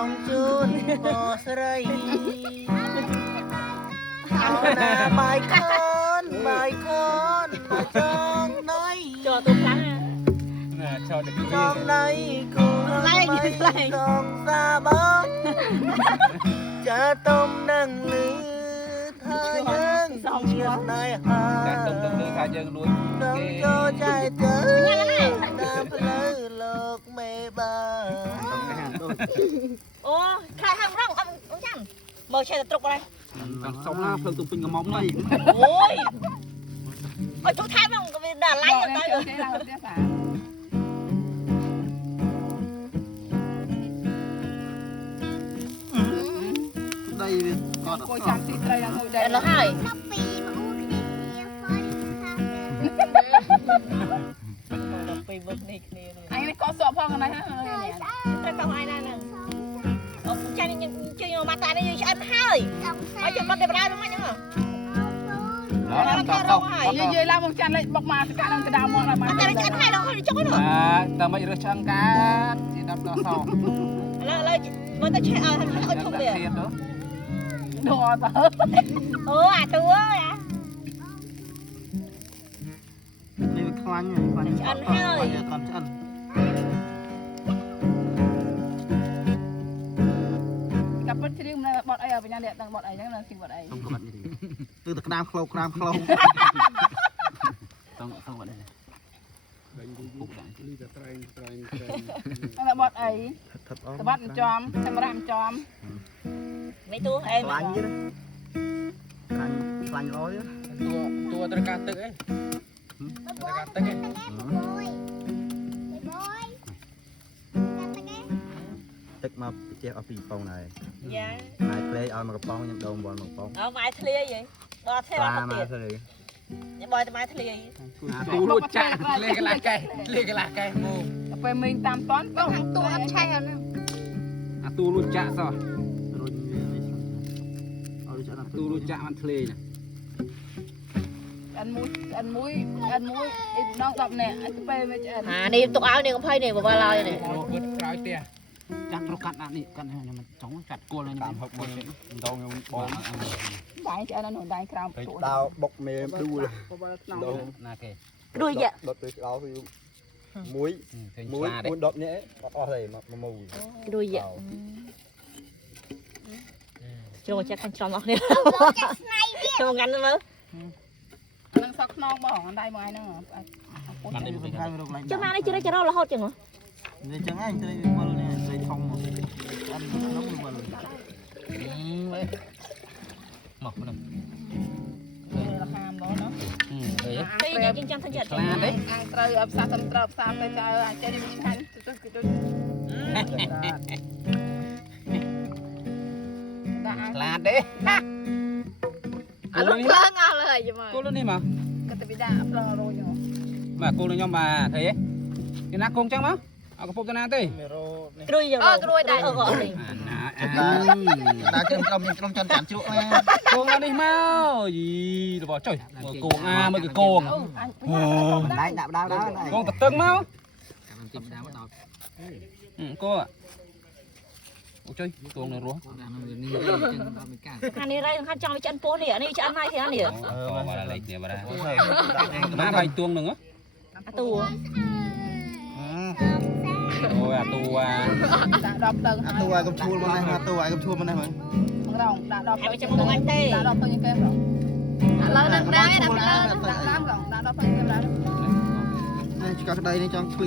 องจูนบ่อสไรเอาหน้าใบคอนมาจองน้อย cho tôi lắng น่าชอบเด็ก จองน้อยกูไม่จองซาบ้องจะต้มนั่งหรือถ้ายังเงียบในหา แต่ตรงนี้ถ้ายังรู้ น้องโจใจเจอน้ำเพลอโลกไม่บ้า ô khai hàng rong ông chăm mời xe trục đây สองหน้าเพลิงตุ้มปิงกระมอมเลย ôi ôi chú thái không có đà lái cho tới rồi đây còn cô chăm thì đây là ngồi đây nó hai bị bực này kia anh có sọp không này hả cái không ai đây nè ông cha đi chơi nhưng mà ta đi ăn hơi ở trên mặt đẹp ra đúng không nhá យាយឡើងមកចាន់លេខបុកមកសកានឹងកដៅមកដល់មក ta đi ăn hai đâu thôi chút nữa តែមិនរើសឆ្អឹងកាជាដល់ដល់សោ lại mới ta chơi ăn hơi thùng đi ទៀតទៅ đồ tớ ừ à tôi ơi à នេះខ្លាញ់ខ្លាញ់អត់ហើយអត់ឆ្អិន កាប់ជ្រៀងបត់អីបញ្ញាអ្នកទាំងបត់អីហ្នឹងនឹងស៊ីបត់អី ខ្ញុំគាត់នេះគឺតែក្តាមក្លោក្តាមក្លោ ต้องបត់នេះ ហ្នឹងបត់អី ថត់អស់ តបាត់ចំសម្រាប់ចំ mấy tôi em ខ្លាញ់ទៀតខ្លាញ់អស់ទៀត តួត្រូវការទឹកអីត្រូវការទឹកអី ទឹកមកចេះអស់ពីប៉ុងដែរ dạ ហើយផ្លេឲ្យមកកំប៉ុងខ្ញុំដងបនមកប៉ុង ở mai thlia vậy đo thế តា là មក tiền ទៅ nhà bòi từ mai thlia ទូរួចចាក់លេកន្លះកែលេកន្លះកែមក ពេលមីងតាមតន់ទៅខាងទូអត់ឆៃអត់ អាទូរួចចាក់សោះ រុញវានេះអត់ឆ្អិន ទូរួចចាក់มันធ្លេណា អិនមួយអិនមួយអិនមួយអ៊ីដង10នាក់អីពេលមិនឆ្អិន à đi tục áo này cũng phải này của ba loi này វត្តក្រោយផ្ទះចាក់ត្រូវកាត់ដាក់នេះកាត់ខ្ញុំចង់កាត់គល់នេះតាមហុកមកដងខ្ញុំបង ដៃឆ្អិននោះដៃក្រោមទូ ដៅបុកមេឌូល ដង ណាគេ đuôi vậy ដុតទៅដៅមួយ ឃើញ មួយ ឆ្លាទេ មួយដុតនេះអស់ហើយមកមូ đuôi vậy cho chắc con trong nó nè cho ngắn nữa នឹងសក់ខ្នងបងដៃមកឯហ្នឹង มันได้เป็น ខាងរកឡើង cho mà này chưa cho nó là hot chừng hả នេះចឹងឯងត្រីវិលនេះត្រីធំអត់ក្នុងវិល មកហ្នឹង រហាមបងណា អឺ cái nhà kinh doanh thanh nhật ឆ្លាទេ អាំងត្រូវអបសាសំត្រូវផ្សារទៅចៅអាចចេះនេះឆ្ងាញ់ទៅគឺទៅដាក់ ឆ្លាទេ à lúc lớn ngonเลยvậy mà គោលនេះមក ក៏ទៅវាដាក់ប្លង់រយនោះ បាទគោលខ្ញុំបាទthấyទេគេណាគងចឹងមកអត់កំពុងទៅណាទេ មេរោនេះ đuôi giờ đuôi đây ở gọi này ណាអា ដាក់ក្រុមខ្ញុំក្រុមចន់ចាន់ជ្រក់ណា គងនេះមកយីរបស់ចុយមើលគងអាមើលគឺគង ដៃដាក់ដល់ដល់ គងតឹងមកគោអូចុយគងនៅរស់ anh đi đây thằng trong chân phố này đi chân này thì anh đi ក៏មកលេខនេះបាទណាបាយទួងនឹង à tù អូអាទូអា ដាក់10ទៅ អាទូឲ្យកុំឈួលមកនេះអាទូឲ្យកុំឈួលមកនេះមើល រងដាក់10ទៅ em trong một anh tê ដាក់10ទៅយ៉ាងគេបង lớn lên đây đập lớn ដាក់ឡើងដាក់10ទៅយ៉ាងគេបង នេះឆ្កឹះក្តីនេះចង់ឃ្លី